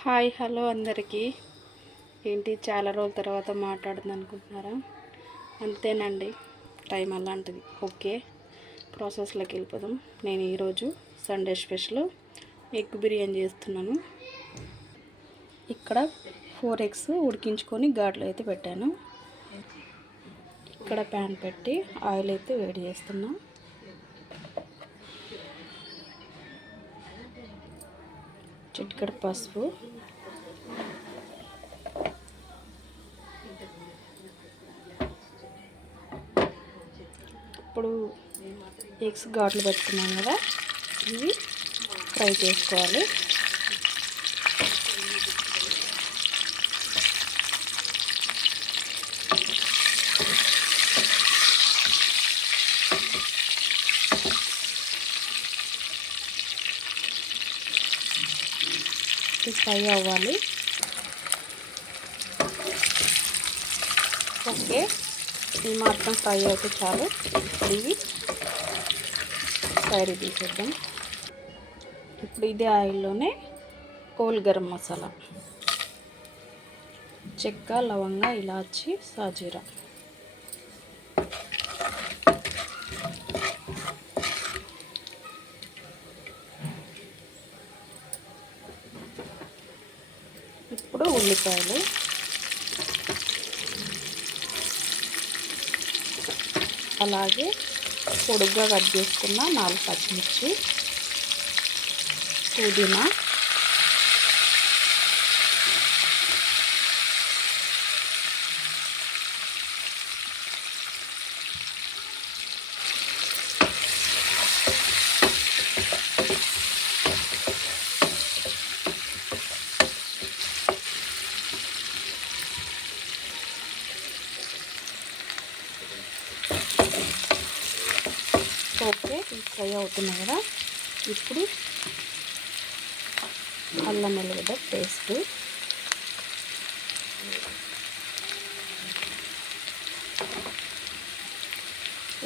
Hi hello అందరికీ. ఏంటి చాలా రోజుల తర్వాత మాట్లాడుతుంది అనుకుంటున్నారా? అంతేనండి టైం అలాంటిది. ఓకే ప్రాసెస్లోకి వెళ్ళిపోదాం. నేను ఈరోజు సండే స్పెషల్ ఎగ్ బిర్యానీ చేస్తున్నాను. ఇక్కడ ఫోర్ ఎగ్స్ ఉడికించుకొని ఘాట్లో అయితే పెట్టాను. ఇక్కడ ప్యాన్ పెట్టి ఆయిల్ అయితే వేడి చేస్తున్నాను చిటికెడు పసుపు. ఇప్పుడు ఎగ్స్ ఘాట్లు పెట్టుకున్నాం కదా ఇవి ఫ్రై చేసుకోవాలి. ఫ్రై అవ్వాలి. ఓకే ఈ మాత్రం ఫ్రై అయితే చాలు. ఇప్పుడు ఇవి సైడ్ తీసేద్దాం ఇప్పుడు ఇదే ఆయిల్లోనే కోల్ గరం మసాలా. చెక్క లవంగా ఇలాచి సాజీరా. మిరపకాయలు అలాగే పొడుగ్గా కట్ చేసుకున్న నాలుగు పచ్చిమిర్చి పుదీనా ఓకే ఫ్రై అవుతున్నాయి కదా. ఇప్పుడు అల్లం వెల్లిగడ్డ పేస్ట్.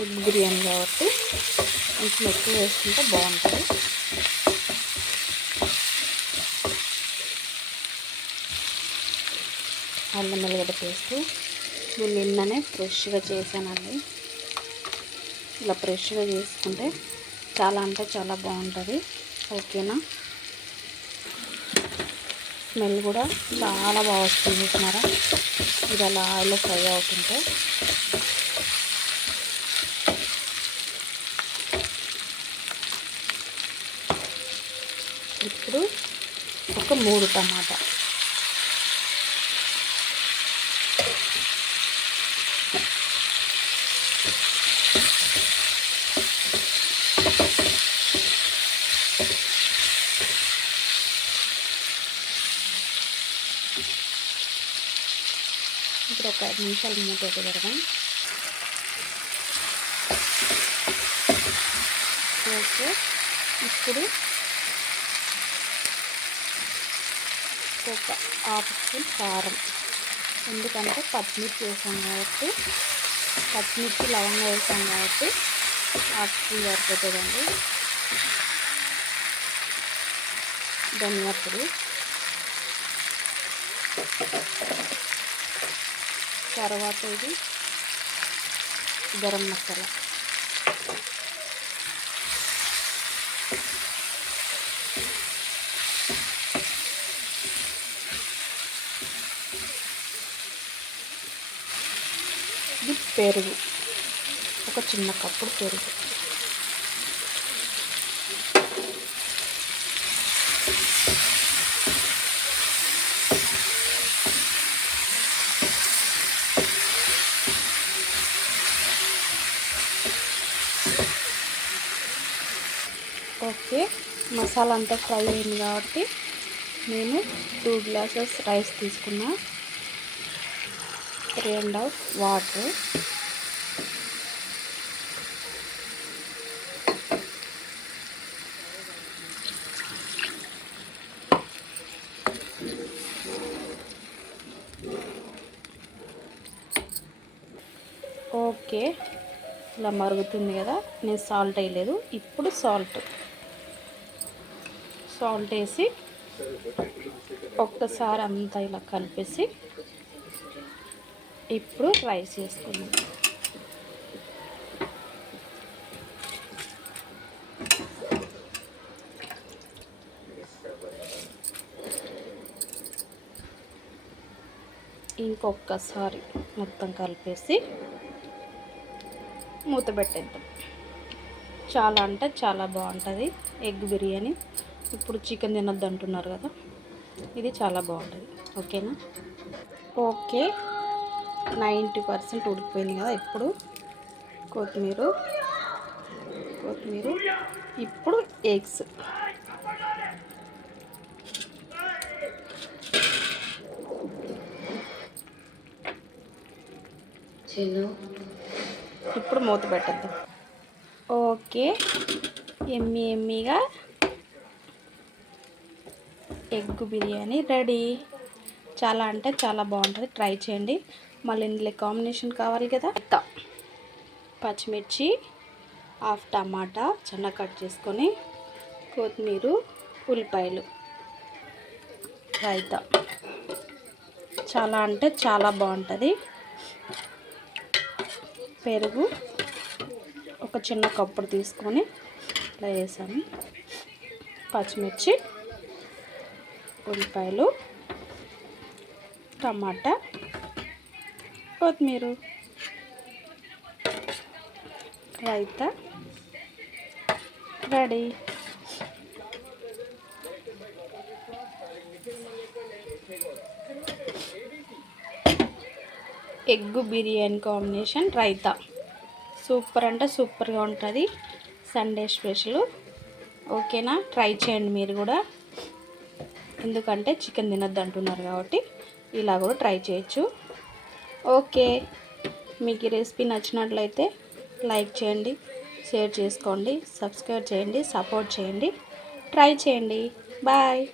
ఎగ్ బిర్యానీ కాబట్టి కొంచెం ఎక్కువ వేసుకుంటే బాగుంటుంది. అల్లం వెల్లిగడ్డ పేస్ట్. నేను నిన్ననే ఫ్రెష్గా చేశానండి. ఇలా ఫ్రెష్గా చేసుకుంటే చాలా అంటే చాలా బాగుంటుంది. ఓకేనా? స్మెల్ కూడా చాలా బాగా వస్తుంది చూసినారా? ఇది అలా ఆయిల్ ఫ్రై అవుతుంటే. ఇప్పుడు ఒక మూడు టమాటా ఇప్పుడు ఒక ఐదు నిమిషాలు మూత పెడదాం. ఓకే ఇప్పుడు ఒక హాఫ్ స్పూన్ కారం. ఎందుకంటే పచ్చిమిర్చి వేసాం కాబట్టి పచ్చిమిర్చి లవంగా వేసాం కాబట్టి హాఫ్ స్పూన్ సరిపోతుందండి. ధనియా పొడి తర్వాత ఇది గరం మసాలా. ఇది పెరుగు. ఒక చిన్న కప్పుడు పెరుగు. ఓకే. మసాలా అంతా ఫ్రై అయింది కాబట్టి నేను టూ గ్లాసెస్ రైస్ తీసుకున్నా. Three and half water. Okay. ఇలా మరుగుతుంది కదా. నేను సాల్ట్ వేయలేదు. ఇప్పుడు సాల్ట్. సాల్ట్ వేసి ఒక్కసారి అంతా ఇలా కలిపేసి ఇప్పుడు రైస్ వేసుకుందాం. ఇంకొకసారి మొత్తం కలిపేసి మూత పెట్టేద్దాం. చాలా అంటే చాలా బాగుంటుంది. ఎగ్ బిర్యానీ. ఇప్పుడు చికెన్ తినొద్దు అంటున్నారు కదా. ఇది చాలా బాగుంటుంది. ఓకేనా? ఓకే. నైంటీ పర్సెంట్ ఉడికిపోయింది కదా ఇప్పుడు. కొత్తిమీర. కొత్తిమీర. ఇప్పుడు ఎగ్స్. ఇప్పుడు మూత పెట్టద్దాం. ఓకే. ఎమ్మి ఎమ్మిగా. Egg biryani ready. చాలా అంటే చాలా బాగుంటుంది. ట్రై చేయండి. మళ్ళీ ఇందులో కాంబినేషన్ కావాలి కదా. పచ్చిమిర్చి హాఫ్ టమాటా చిన్న కట్ చేసుకొని కొత్తిమీర ఉల్లిపాయలు రైతా. చాలా అంటే చాలా బాగుంటుంది. పెరుగు. ఒక చిన్న కప్పుడు తీసుకొని ఇలా వేసాను. పచ్చిమిర్చి ఉల్లిపాయలు టమాటా కొత్తిమీర raita ready. Egg biryani combination raita. Super అంటే సూపర్గా ఉంటుంది. Sunday special. ఓకేనా? ట్రై చేయండి మీరు కూడా. ఎందుకంటే చికెన్ తినద్దు అంటున్నారు కాబట్టి ఇలా కూడా ట్రై చేయొచ్చు. ఓకే. మీకు ఈ రెసిపీ నచ్చినట్లయితే లైక్ చేయండి షేర్ చేసుకోండి సబ్స్క్రైబ్ చేయండి సపోర్ట్ చేయండి. ట్రై చేయండి. బాయ్.